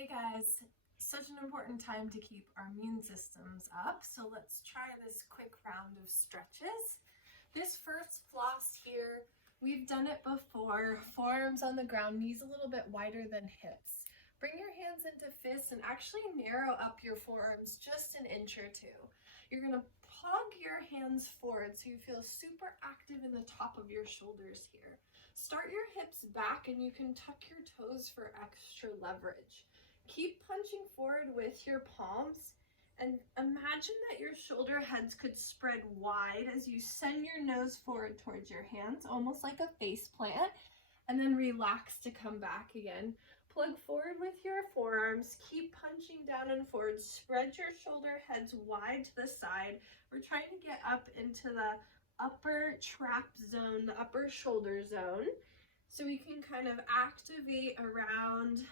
Hey guys, such an important time to keep our immune systems up, so let's try this quick round of stretches. This first floss here, we've done it before. Forearms on the ground, knees a little bit wider than hips. Bring your hands into fists and actually narrow up your forearms just an inch or two. You're going to plug your hands forward so you feel super active in the top of your shoulders here. Start your hips back and you can tuck your toes for extra leverage. Keep punching forward with your palms and imagine that your shoulder heads could spread wide as you send your nose forward towards your hands, almost like a face plant, and then relax to come back again. Plug forward with your forearms, keep punching down and forward, spread your shoulder heads wide to the side. We're trying to get up into the upper trap zone, the upper shoulder zone, so we can kind of activate around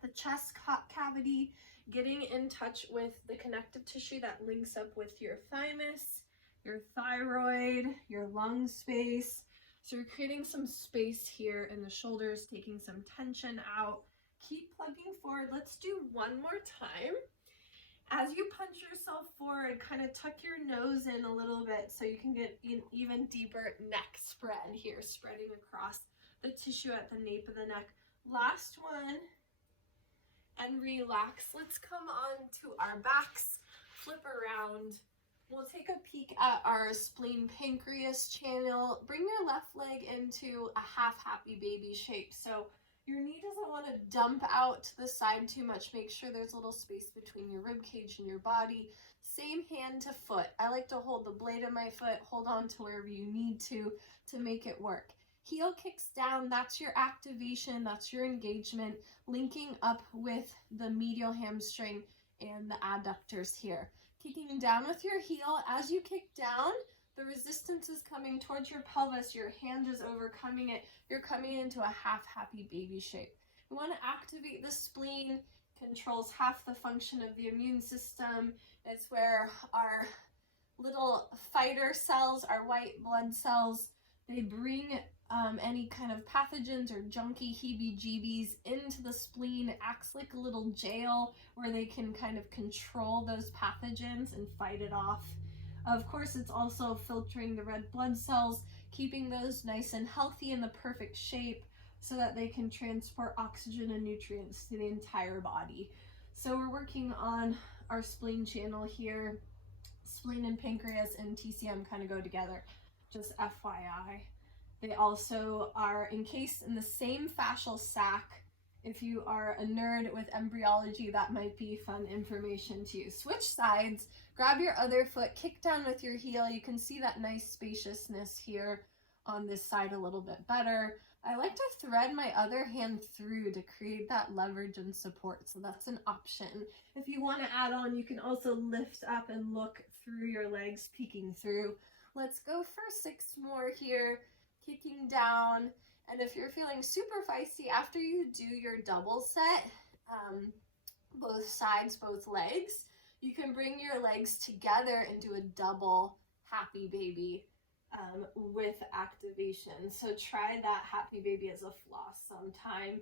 the chest cavity, getting in touch with the connective tissue that links up with your thymus, your thyroid, your lung space. So we're creating some space here in the shoulders, taking some tension out. Keep plugging forward. Let's do one more time. As you punch yourself forward, kind of tuck your nose in a little bit so you can get an even deeper neck spread here, spreading across the tissue at the nape of the neck. Last one. And relax. Let's come on to our backs, flip around. We'll take a peek at our spleen pancreas channel. Bring your left leg into a half happy baby shape. So your knee doesn't want to dump out to the side too much. Make sure there's a little space between your rib cage and your body. Same hand to foot. I like to hold the blade of my foot, hold on to wherever you need to make it work. Heel kicks down, that's your activation, that's your engagement, linking up with the medial hamstring and the adductors here. Kicking down with your heel. As you kick down, the resistance is coming towards your pelvis, your hand is overcoming it, you're coming into a half happy baby shape. We want to activate the spleen, controls half the function of the immune system. It's where our little fighter cells, our white blood cells, they bring any kind of pathogens or junky heebie-jeebies into the spleen. It acts like a little jail where they can kind of control those pathogens and fight it off. Of course, it's also filtering the red blood cells, keeping those nice and healthy in the perfect shape so that they can transport oxygen and nutrients to the entire body. So we're working on our spleen channel here. Spleen and pancreas and TCM kind of go together, just FYI. They also are encased in the same fascial sac. If you are a nerd with embryology, that might be fun information to you. Switch sides, grab your other foot, kick down with your heel. You can see that nice spaciousness here on this side a little bit better. I like to thread my other hand through to create that leverage and support, so that's an option. If you want to add on, you can also lift up and look through your legs, peeking through. Let's go for 6 more here. Kicking down, and if you're feeling super feisty after you do your double set, both sides, both legs, you can bring your legs together and do a double happy baby with activation. So try that happy baby as a floss sometime.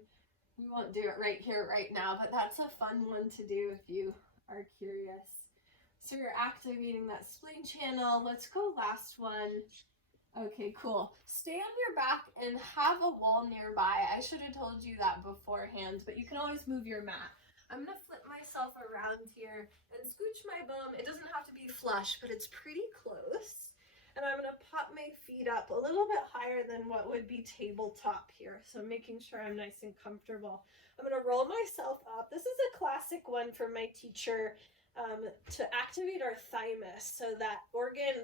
We won't do it right here, right now, but that's a fun one to do if you are curious. So you're activating that spleen channel. Let's go last one. Okay, cool. Stay on your back and have a wall nearby. I should have told you that beforehand, but you can always move your mat. I'm going to flip myself around here and scooch my bum. It doesn't have to be flush, but it's pretty close. And I'm going to pop my feet up a little bit higher than what would be tabletop here. So making sure I'm nice and comfortable. I'm going to roll myself up. This is a classic one from my teacher. To activate our thymus, so that organ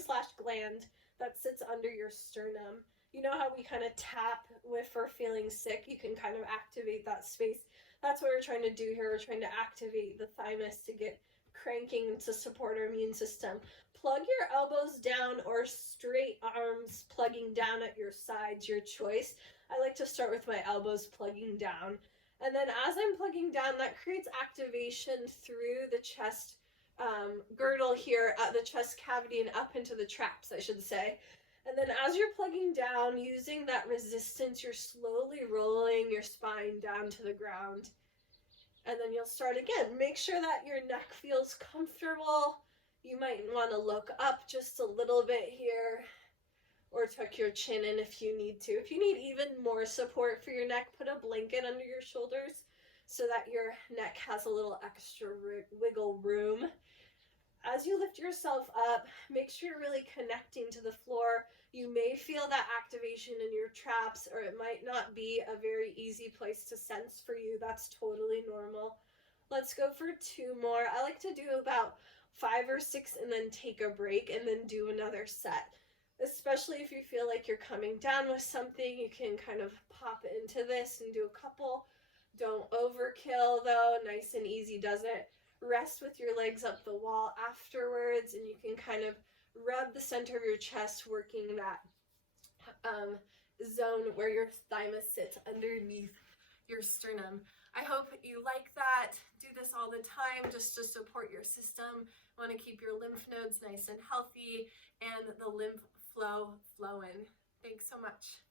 slash gland that sits under your sternum. You know how we kind of tap if we're feeling sick? You can kind of activate that space. That's what we're trying to do here. We're trying to activate the thymus to get cranking to support our immune system. Plug your elbows down or straight arms plugging down at your sides, your choice. I like to start with my elbows plugging down. And then as I'm plugging down, that creates activation through the chest girdle here, the chest cavity and up into the traps, I should say. And then as you're plugging down, using that resistance, you're slowly rolling your spine down to the ground. And then you'll start again. Make sure that your neck feels comfortable. You might want to look up just a little bit here, or tuck your chin in if you need to. If you need even more support for your neck, put a blanket under your shoulders so that your neck has a little extra wiggle room. As you lift yourself up, make sure you're really connecting to the floor. You may feel that activation in your traps, or it might not be a very easy place to sense for you. That's totally normal. Let's go for 2 more. I like to do about 5 or 6 and then take a break and then do another set. Especially if you feel like you're coming down with something, you can kind of pop into this and do a couple. Don't overkill though, nice and easy does it. Rest with your legs up the wall afterwards, and you can kind of rub the center of your chest, working that zone where your thymus sits underneath your sternum. I hope you like that. Do this all the time just to support your system. You want to keep your lymph nodes nice and healthy and the lymph flow flowing. Thanks so much.